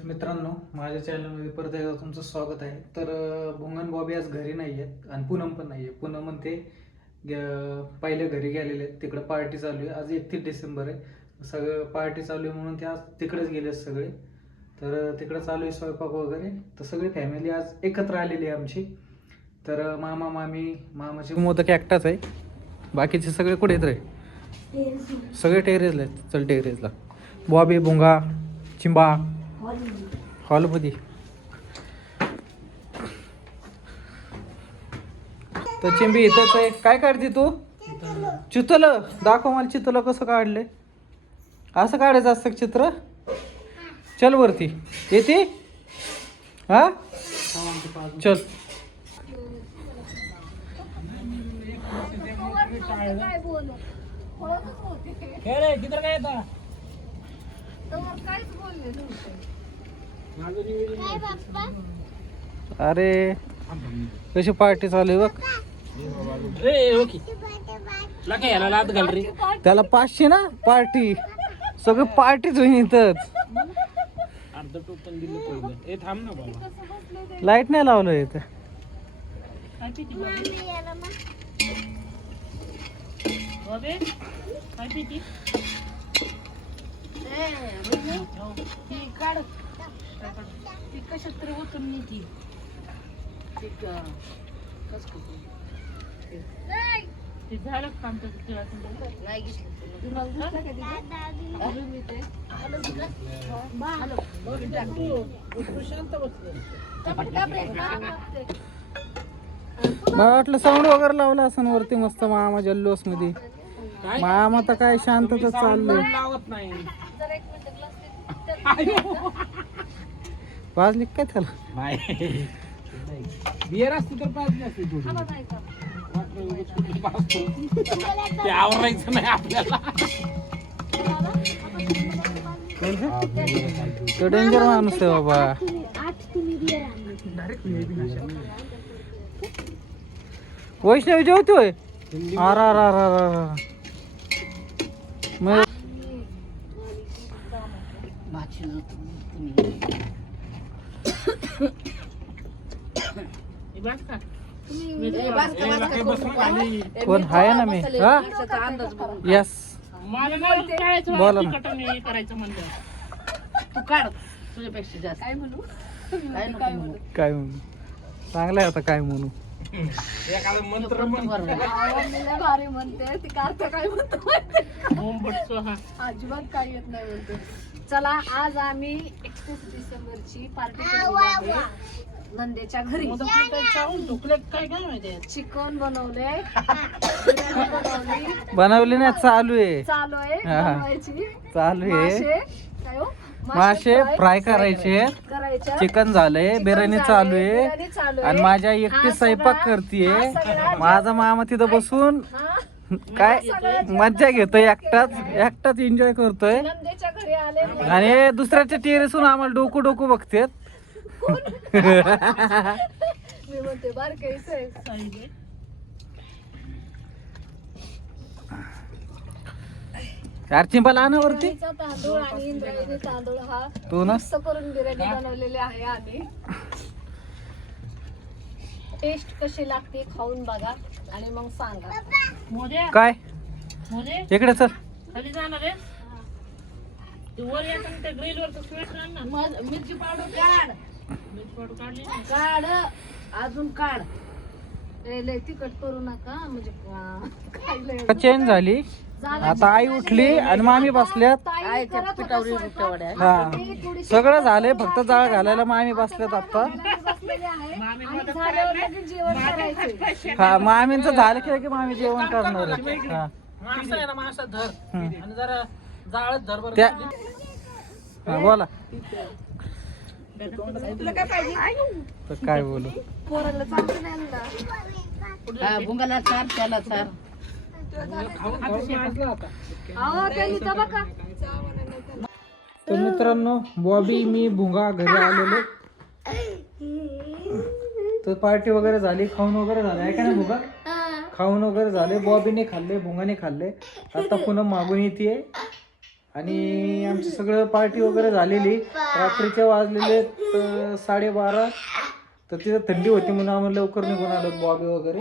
तर मित्रांनो, माझ्या चॅनलमध्ये परत एकदा तुमचं स्वागत आहे. तर भुंगन बॉबी आज घरी नाही आहेत आणि पूनम पण नाही आहे. पूनम म्हणते पहिले घरी गेलेले आहेत, तिकडं पार्टी चालू आहे. आज 31 डिसेंबर आहे, सगळं पार्टी चालू आहे म्हणून ते आज तिकडेच गेले सगळे. तर तिकडं चालू आहे स्वयंपाक वगैरे. तर सगळी फॅमिली आज एकत्र आलेली आहे आमची. तर मामा मामी, मामाची मोदक एकटाच आहे, बाकीचे सगळे कुठे आहेत रे? सगळे टेरेसला आहेत. चल टेरेसला. बॉबी, भुंगा, चिंबा हॉलमध्ये. तर चिंबी इथंच आहे. काय काढते तू? चितलं दाखव मला. चितलं कसं काढले? असं काढायचं असतं चित्र. चल वरती येते. हा चल. अरे कशी पार्टी चालू आहे बघ. त्याला 500 ना पार्टी. सगळं पार्टीच होईन इथंच. लाईट नाही लावलं इथं. मला वाटलं साऊंड वगैरे लावला असं वरती मस्त मामा जल्लोष मध्ये. मामा तर काय शांतच चाललंय. वाजली काय त्याला? बियर असते तर पाजली असते थोडी. ते आवरायचं नाही आपल्याला. तो डेंजर माणूस आहे बाबा. वैष्णवी जेवतोय. मग कोण आहे ना मी? यस बोला ना. तू काढ तुझ्यापेक्षा जास्त. काय म्हणू? काय म्हणू? चांगलं आहे आता काय म्हणू. एखादा मंत्र भारी म्हणते ती. कार्त काय म्हणतो अजिबात काय येत नाही म्हणते. चला आज आम्ही 31 डिसेंबरची पार्टी नंदेच्या घरी. चिकन बनवले, बनवली नाही. चालू आहे बनवायची. चालू आहे. मासे फ्राय करायचे. चिकन झालंय. बिर्याणी चालू आहे. आणि माझ्या एकटी स्वयंपाक करतीये. माझा मामा तिथं बसून काय मज्जा घेतोय. एकटाच एन्जॉय करतोय. आणि दुसऱ्याच्या टेरेसून आम्हाला डोकू डोकू बघतेत. यार चिंपाला आणा वरती. तांदूळ आणि इंद्रायणी तांदूळ हा तू ना मस्त करून बिर्याणी बनवलेली आहे. आम्ही टेस्ट कशी लागते खाऊन बघा आणि मग सांगा. काय इकडे चल. खाली जाणार आहे. मिरची पावडर काढ. काढ अजून काढ. लय तिखट करू नका म्हणजे चेंज झाली. आता आई उठली आणि मामी बसल्यात. हा सगळं झालंय. फक्त जाळ घालायला मामी बसल्यात आता. हा मामींचं झालं की मामी जेवण करणार. हा बोला. तर काय बोलू. भुंगाला चार त्याला चार. तर मित्रांनो, बॉबी मी भुंगा घरी आलेलो. तर पार्टी वगैरे झाली, खाऊन वगैरे झालं आहे का नाही भुंगा? खाऊन वगैरे झाले. बॉबीने खाल्ले, भुंगाने खाल्ले. आता पुन्हा मागून येते. आणि आमची सगळं पार्टी वगैरे झालेली. रात्रीच्या वाजलेले 12:30. तर तिथं थंडी होती म्हणून आम्हाला लवकर निघून आलो बॉबी वगैरे.